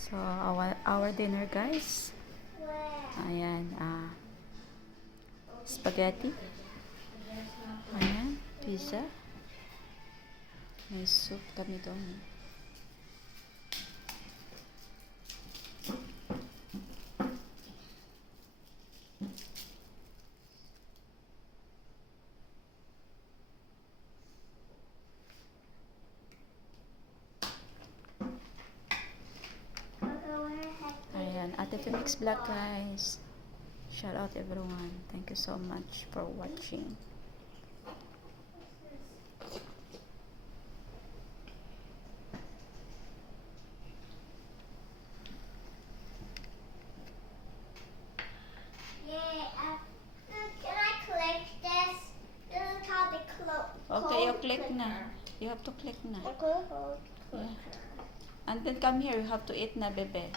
So, our dinner, guys. Ayan, spaghetti. Ayan, pizza. May soup kami doon. Ayan, Ate Femix Vlog, guys. Shout out everyone. Thank you so much for watching. Can I click this? This is how they Okay, you click na. You have to click na. Okay, hold. Yeah. And then come here, you have to eat na, bebe.